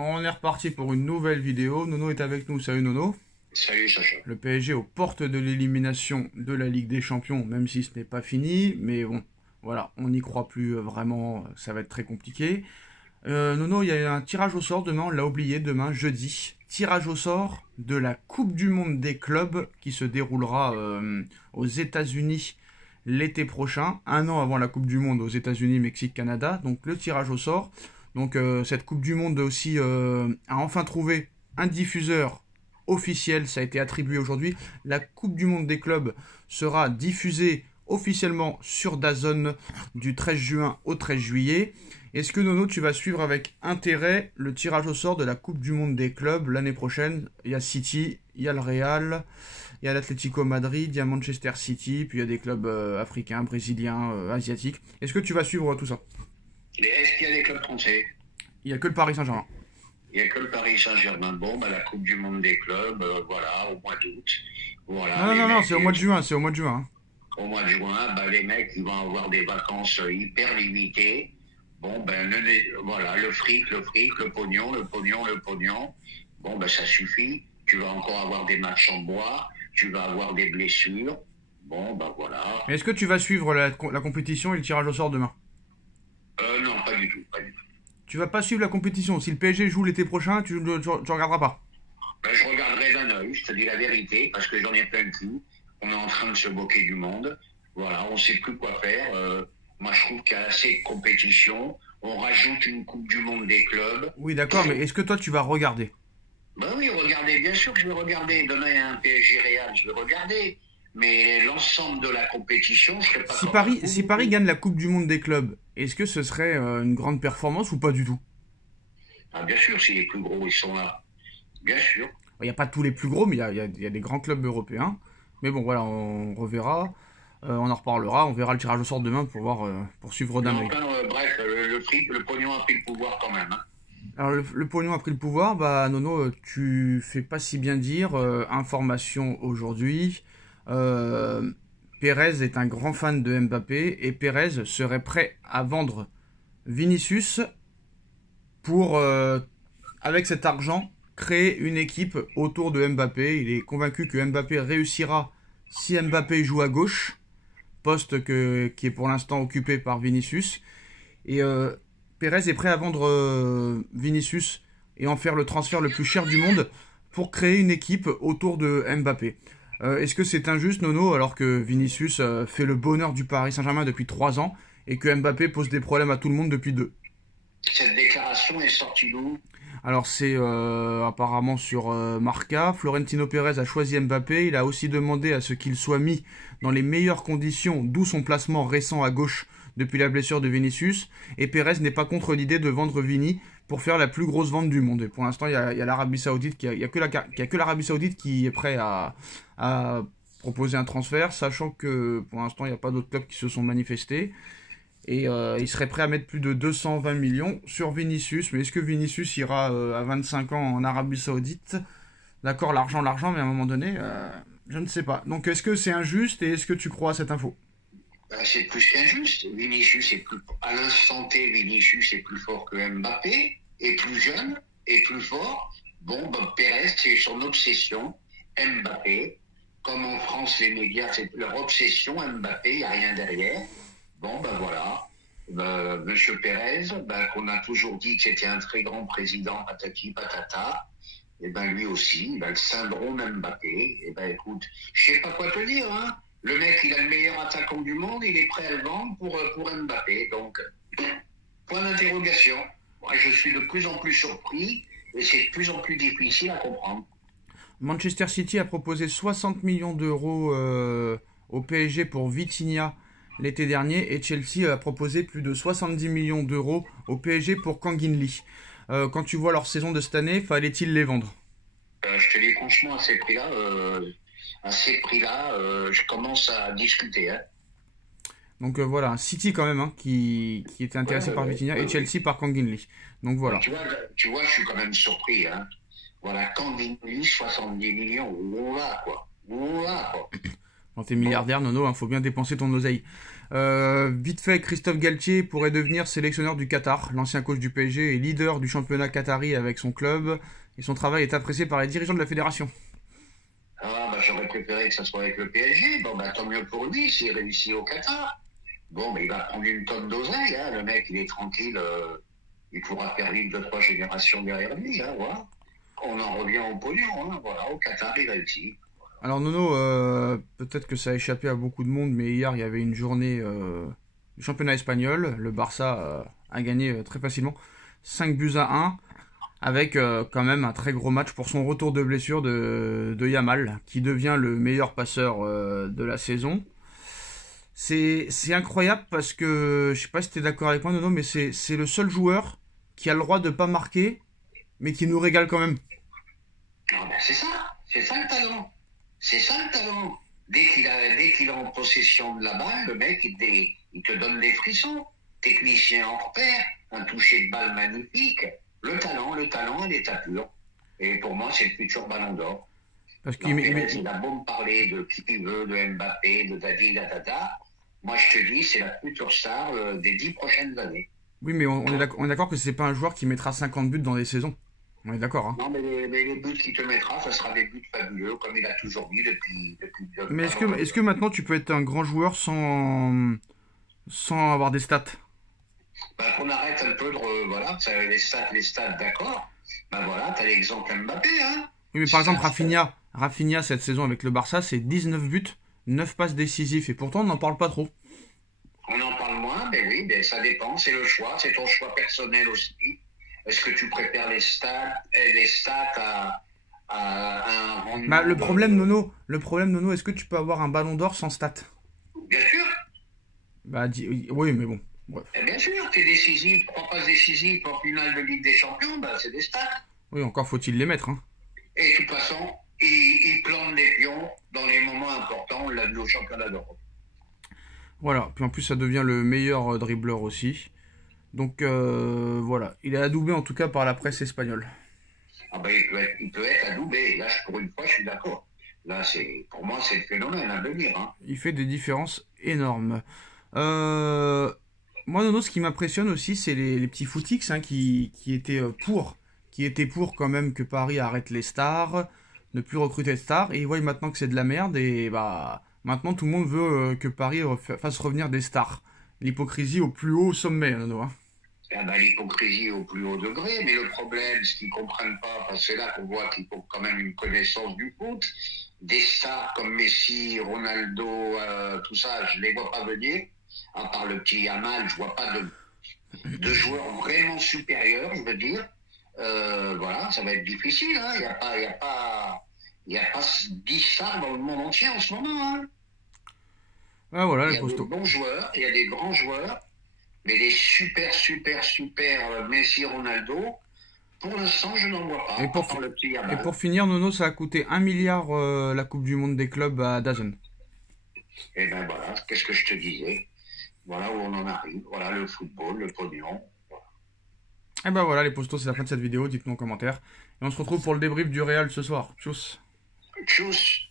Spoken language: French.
On est reparti pour une nouvelle vidéo. Nono est avec nous. Salut Nono. Salut Sacha. Le PSG aux portes de l'élimination de la Ligue des Champions, même si ce n'est pas fini. Mais bon, voilà, on n'y croit plus vraiment. Ça va être très compliqué. Nono, il y a un tirage au sort demain. On l'a oublié, demain, jeudi. Tirage au sort de la Coupe du Monde des clubs qui se déroulera aux États-Unis l'été prochain. Un an avant la Coupe du Monde aux États-Unis, Mexique, Canada. Donc le tirage au sort. Donc cette Coupe du Monde aussi a enfin trouvé un diffuseur officiel. Ça a été attribué aujourd'hui. La Coupe du Monde des clubs sera diffusée officiellement sur DAZN du 13 juin au 13 juillet. Est-ce que Nono, tu vas suivre avec intérêt le tirage au sort de la Coupe du Monde des clubs l'année prochaine? Il y a City, il y a le Real, il y a l'Atlético Madrid, il y a Manchester City, puis il y a des clubs africains, brésiliens, asiatiques. Est-ce que tu vas suivre tout ça? Est-ce qu'il y a des clubs français? Il n'y a que le Paris Saint-Germain. Il n'y a que le Paris Saint-Germain. Bon, la Coupe du Monde des clubs, voilà, au mois d'août. Voilà, Non, c'est au mois de juin, c'est au mois de juin. Au mois de juin, les mecs, ils vont avoir des vacances hyper limitées. Bon, voilà, le fric, le pognon. Bon, ça suffit. Tu vas encore avoir des matchs en bois, tu vas avoir des blessures. Bon, voilà. Mais est-ce que tu vas suivre la compétition et le tirage au sort demain? Non, pas du tout. Tu vas pas suivre la compétition. Si le PSG joue l'été prochain, tu regarderas pas. Je regarderai d'un œil, je te dis la vérité, parce que j'en ai plein le cul. On est en train de se moquer du monde. Voilà, on sait plus quoi faire. Moi, je trouve qu'il y a assez de compétition. On rajoute une Coupe du Monde des clubs. Oui, d'accord, mais est-ce que toi, tu vas regarder? Oui, regardez, bien sûr que je vais regarder. Demain, il y a un PSG Real, je vais regarder. Mais l'ensemble de la compétition, je ne serais pas... Si Paris gagne la Coupe du Monde des clubs, est-ce que ce serait une grande performance ou pas du tout? Bien sûr, si les plus gros, ils sont là. Bien sûr. Il n'y a pas tous les plus gros, mais il y a des grands clubs européens. Mais bon, voilà, on reverra. On en reparlera. On verra le tirage au sort demain pour suivre d'un œil. Bref, le pognon a pris le pouvoir quand même. Hein. Alors, le pognon a pris le pouvoir. Nono, tu fais pas si bien dire. Information aujourd'hui. Pérez est un grand fan de Mbappé et Pérez serait prêt à vendre Vinicius pour, avec cet argent, créer une équipe autour de Mbappé. Il est convaincu que Mbappé réussira si Mbappé joue à gauche, poste qui est pour l'instant occupé par Vinicius. Et Pérez est prêt à vendre Vinicius et en faire le transfert le plus cher du monde pour créer une équipe autour de Mbappé. Est-ce que c'est injuste, Nono, alors que Vinicius fait le bonheur du Paris Saint-Germain depuis 3 ans et que Mbappé pose des problèmes à tout le monde depuis 2? Cette déclaration est sortie d'où? Alors c'est apparemment sur Marca. Florentino Pérez a choisi Mbappé. Il a aussi demandé à ce qu'il soit mis dans les meilleures conditions, d'où son placement récent à gauche depuis la blessure de Vinicius. Et Pérez n'est pas contre l'idée de vendre Vini pour faire la plus grosse vente du monde. Et pour l'instant, il y a l'Arabie Saoudite, il y a que l'Arabie Saoudite qui est prêt à proposer un transfert, sachant que pour l'instant, il n'y a pas d'autres clubs qui se sont manifestés. Et il serait prêt à mettre plus de 220 millions sur Vinicius. Mais est-ce que Vinicius ira à 25 ans en Arabie Saoudite? D'accord, l'argent, mais à un moment donné, je ne sais pas. Donc est-ce que c'est injuste et est-ce que tu crois à cette info? C'est plus qu'injuste. Vinicius est plus, à l'instant T, Vinicius est plus fort que Mbappé, est plus jeune, est plus fort. Bon, Pérez, c'est son obsession. Mbappé, comme en France, les médias, c'est leur obsession. Mbappé, il n'y a rien derrière. Bon, voilà. Monsieur Pérez, qu'on a toujours dit que c'était un très grand président, patati patata, et lui aussi, il a le syndrome Mbappé. Écoute, je sais pas quoi te dire, hein. Le mec, il a le meilleur attaquant du monde, il est prêt à le vendre pour Mbappé. Donc, point d'interrogation. Moi, je suis de plus en plus surpris et c'est de plus en plus difficile à comprendre. Manchester City a proposé 60 millions d'euros au PSG pour Vitinha l'été dernier et Chelsea a proposé plus de 70 millions d'euros au PSG pour Kang-in Lee. Quand tu vois leur saison de cette année, fallait-il les vendre? Je te dis franchement, à ces prix-là, je commence à discuter. Hein. Donc voilà, City quand même, qui était intéressé par Vitinha et Chelsea par Kang-in Lee. Donc voilà. Tu vois, je suis quand même surpris. Hein. Voilà, Kang-in Lee, 70 millions, où on va, quoi. Quand t'es milliardaire, Nono, faut bien dépenser ton oseille. Vite fait, Christophe Galtier pourrait devenir sélectionneur du Qatar. L'ancien coach du PSG est leader du championnat qatari avec son club et son travail est apprécié par les dirigeants de la fédération. Ah, bah, j'aurais préféré que ça soit avec le PSG. Bon, bah, tant mieux pour lui s'il réussit au Qatar. Bon, mais il va prendre une tonne d'oseille, hein. Le mec, il est tranquille. Il pourra faire vivre 2-3 générations derrière lui, hein, voilà. On en revient au pognon, hein, voilà. Au Qatar, il réussit. Alors Nono, peut-être que ça a échappé à beaucoup de monde, mais hier il y avait une journée du championnat espagnol. Le Barça a gagné très facilement, 5 buts à 1, avec quand même un très gros match pour son retour de blessure de Yamal, qui devient le meilleur passeur de la saison. C'est incroyable parce que, je sais pas si tu es d'accord avec moi Nono, mais c'est le seul joueur qui a le droit de pas marquer, mais qui nous régale quand même. Ah, ben, c'est ça le talent. C'est ça le talent. Dès qu'il est en possession de la balle, le mec, il te donne des frissons. Technicien hors pair, un toucher de balle magnifique. Le talent à l'état pur. Et pour moi, c'est le futur Ballon d'Or. Parce Non, Pérez, il a beau me parler de qui il veut, de Mbappé, de Dadi, Dada. Moi, je te dis, c'est la future star des 10 prochaines années. Oui, mais on est d'accord que c'est pas un joueur qui mettra 50 buts dans des saisons. On est d'accord, hein. Non, mais les buts qu'il te mettra, ça sera des buts fabuleux, comme il a toujours dit depuis Mais est-ce que maintenant tu peux être un grand joueur sans avoir des stats? Bah, qu'on arrête un peu de. Voilà, les stats, d'accord. Bah voilà, t'as l'exemple Mbappé, hein. Oui, mais par exemple, Rafinha, cette saison avec le Barça, c'est 19 buts, 9 passes décisives, et pourtant on n'en parle pas trop. On en parle moins, mais oui, mais ça dépend, c'est le choix, c'est ton choix personnel aussi. Est-ce que tu préfères les stats à un rendement Bah, le problème, Nono, est-ce que tu peux avoir un ballon d'or sans stats? Bien sûr, Bah, oui, mais bon, bref. bien sûr, t'es décisif, 3 passes décisives en finale de Ligue des Champions, bah, c'est des stats. Oui, encore faut-il les mettre, hein. Et de toute façon, il plante des pions dans les moments importants, on l'a vu au championnat d'Europe. Voilà, puis en plus ça devient le meilleur dribbleur aussi. Donc voilà, il est adoubé en tout cas par la presse espagnole. Ah ben, il peut être adoubé. Là, pour une fois, je suis d'accord. Là, pour moi, c'est le phénomène à venir, hein. Il fait des différences énormes. Euh, Moi, Nono, ce qui m'impressionne aussi, c'est les petits footix hein, qui étaient pour quand même que Paris arrête les stars, ne plus recruter de stars, et ils voient maintenant que c'est de la merde, et bah maintenant tout le monde veut que Paris fasse revenir des stars. L'hypocrisie au plus haut sommet, hein, Nono, hein. Ah ben, l'hypocrisie au plus haut degré, mais le problème, ce qu'ils comprennent pas, parce que c'est là qu'on voit qu'il faut quand même une connaissance du foot, des stars comme Messi, Ronaldo, tout ça, je les vois pas venir, à part le petit Yamal, je vois pas de joueurs vraiment supérieurs, je veux dire. Voilà, ça va être difficile, hein. Il y a pas 10 stars dans le monde entier en ce moment, hein. Ah voilà, Il les y a des costauds. bons joueurs, il y a des grands joueurs, mais les super Messi, Ronaldo, pour l'instant, je n'en vois pas, Et à pour, part le petit et Yamal. pour finir, Nono, ça a coûté 1 milliard la Coupe du Monde des clubs à DAZN. Et ben voilà, qu'est-ce que je te disais? Voilà où on en arrive. Voilà le football, le pognon. Voilà. Et bah voilà, les postos, c'est la fin de cette vidéo. Dites-nous en commentaire. Et on se retrouve pour le débrief du Real ce soir. Tchuss. Tchuss!